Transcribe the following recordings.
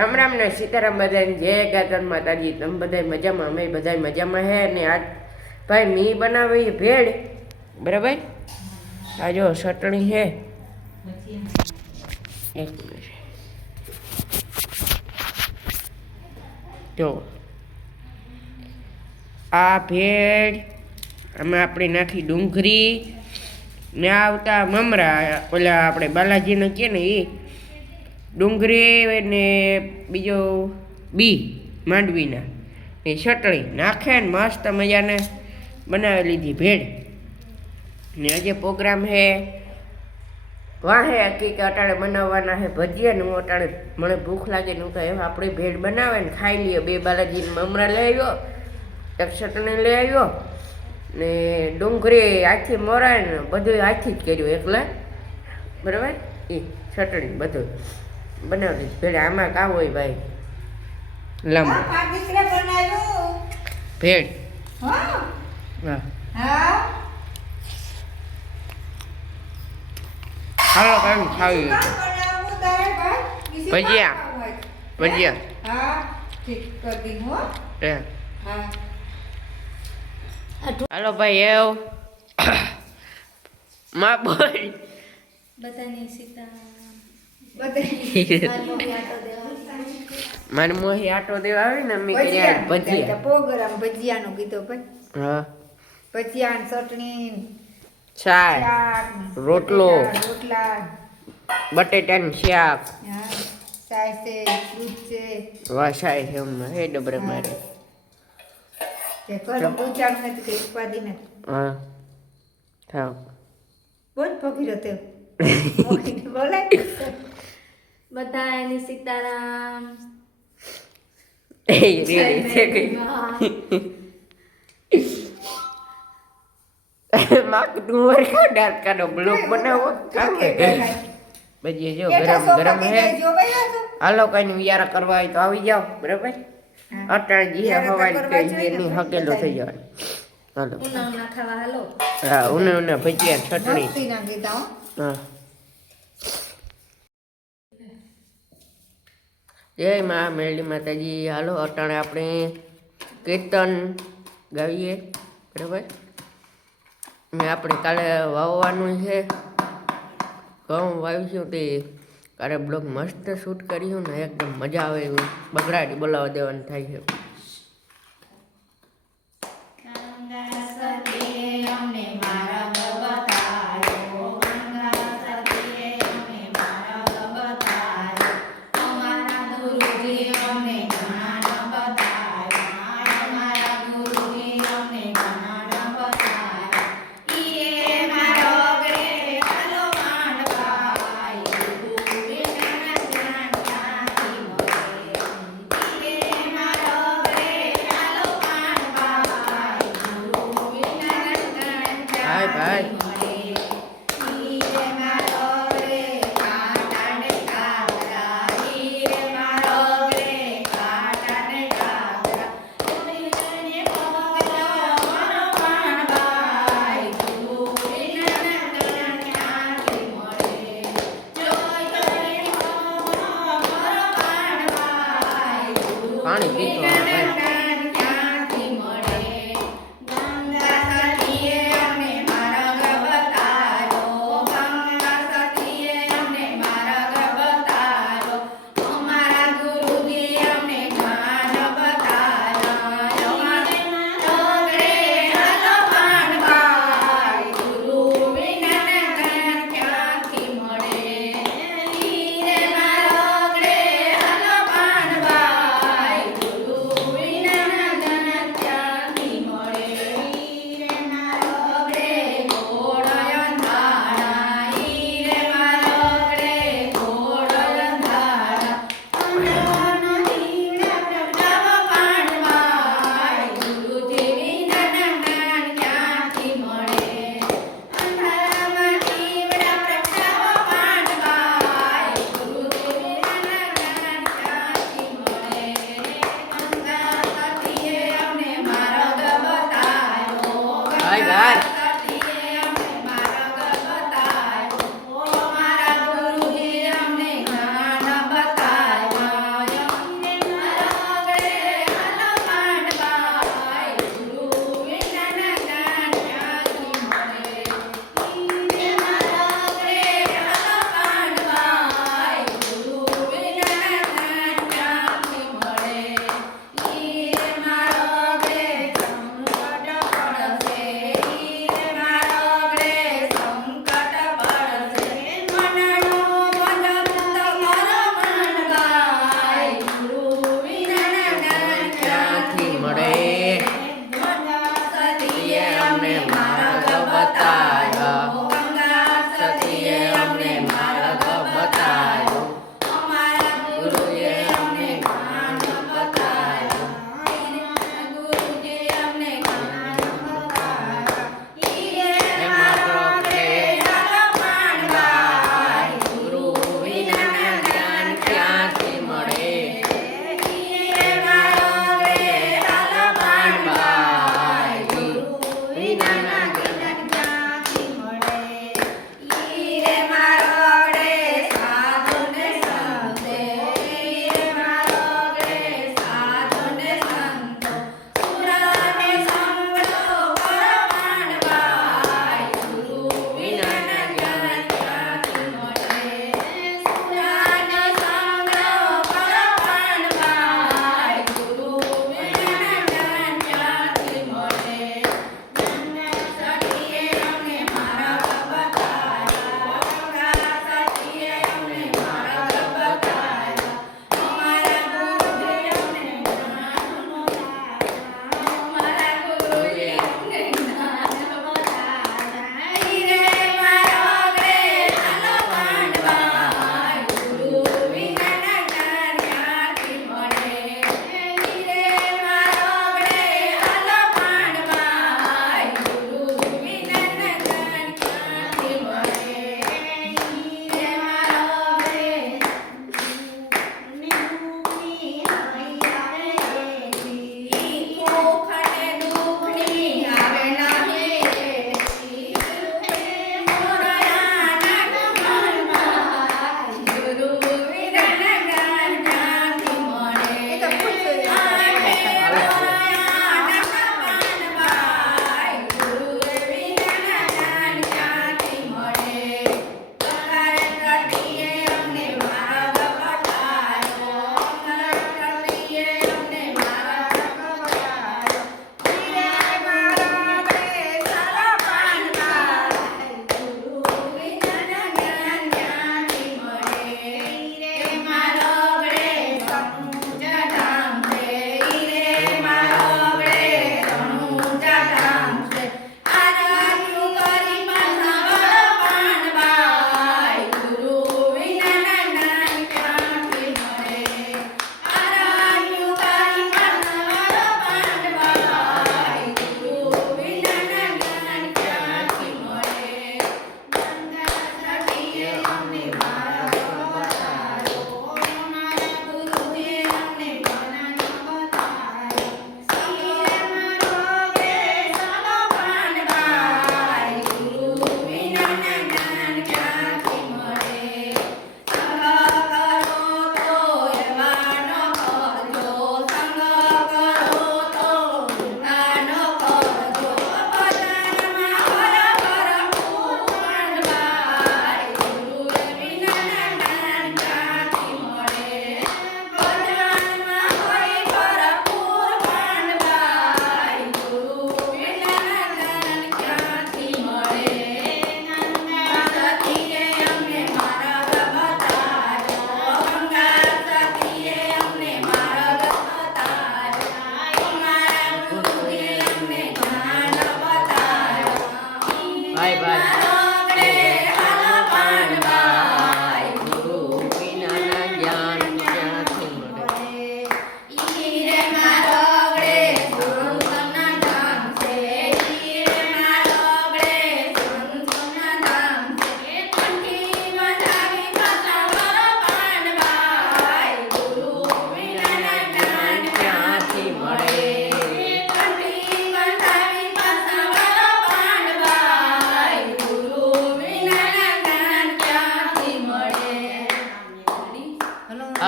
રામ રામ ને સીતારામ બધાને જય ગાતન માતાજી. તમે બધા મજામાં? અમે બધા મજામાં હે. ને આજ ભાઈ મી બનાવી ભેળ, બરાબર. આ જો ચટણી હે, એક મિનિટ જો આ ભેળ આમાં આપણે નાખી ડુંગળી ને આવતા મમરા, ઓલા આપણે બાલાજીને કહે ને એ ડુંગળી ને બીજો બી માંડવીના એ ચટણી નાખે ને મસ્ત મજાને બનાવી લીધી ભેળ. ને હજી પ્રોગ્રામ હે વાહે કંઈક અટાણે બનાવવાના હે ભજીયા ને. હું અટાણે મને ભૂખ લાગે ને હું કહે આપણે ભેળ બનાવે ને ખાઈ લઈએ. બે બાલાજીને મમરા લઈ આવ્યો, એક ચટણી લઈ આવ્યો ને ડુંગળી હાથથી મોરાય ને બધું હાથથી જ કર્યું એકલા, બરાબર. એ ચટણી બધું બનાવી દીધું ભેળ. આમાં કાં હોય ભાઈ લાંબુ ભેળ. હા હાલો કામ ખાવી ભજીયા ભજીયા હાલો ભાઈ એવ માં બોલ બધાની સીતા મારે મોહી આટો દેવા આવે ને અમે કર્યા ભજીયા પ્રોગ્રામ ભજીયાનો કીધો ભાઈ. હા ભજીયા ચટણી ચાય રોટલા બટેટાનું શાક ચાય છે દૂધ છે વાસાય છે હે ડબરે મારે તે કર પૂછાણ નથી કે ઉપાધિ નથી. હા થાવ બોલ પકીરો તે બોલાય બધાની સીતારામ. એ રેડી છે ગઈ માક તું વર કા ડાર્ક કાનો બ્લોગ બનાવો કાકે બજી જો ગરમ ગરમ હે. હાલો કઈ વિયારા કરવા હોય તો આવી જાઓ, બરાબર. અટાણ જી હવાઈ કે ની હકેલો થઈ જાય. હાલો ઉના ખાવા હાલો. હા ઉના ભજીયા ચટણી મસ્તી ના કીધા. હા જય મા મેરડી માતાજી. હાલો અટાણે આપણે કીર્તન ગાવીએ, બરાબર. ને આપણે કાલે વાવવાનું છે, ઘઉં વાવીશું. તે કાલે બ્લોગ મસ્ત શૂટ કર્યું ને એકદમ મજા આવે એવું બગડાટી બોલાવવા દેવાનું થાય છે.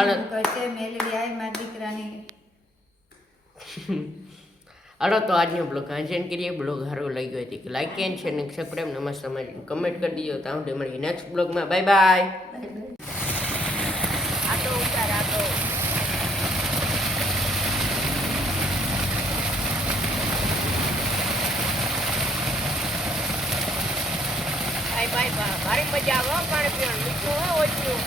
હાલો. કહેશે મેલડી આય મારા દીકરાની. હાલો તો આજનો બ્લોગ હાજર કરીએ. બ્લોગ સારો લાગ્યો હોય તો લાઈક એન્ડ શેર અને સબસ્ક્રાઈબ નમસ્તે કમેન્ટ કરી દીજો. ત્યાં સુધી મળીએ નેક્સ્ટ બ્લોગમાં. Bye bye. Bye bye. આટો ઉતાર આટો. Bye bye. ભારી મજા આવે પાણી પીવાનું. મીઠું હોય ઓછું.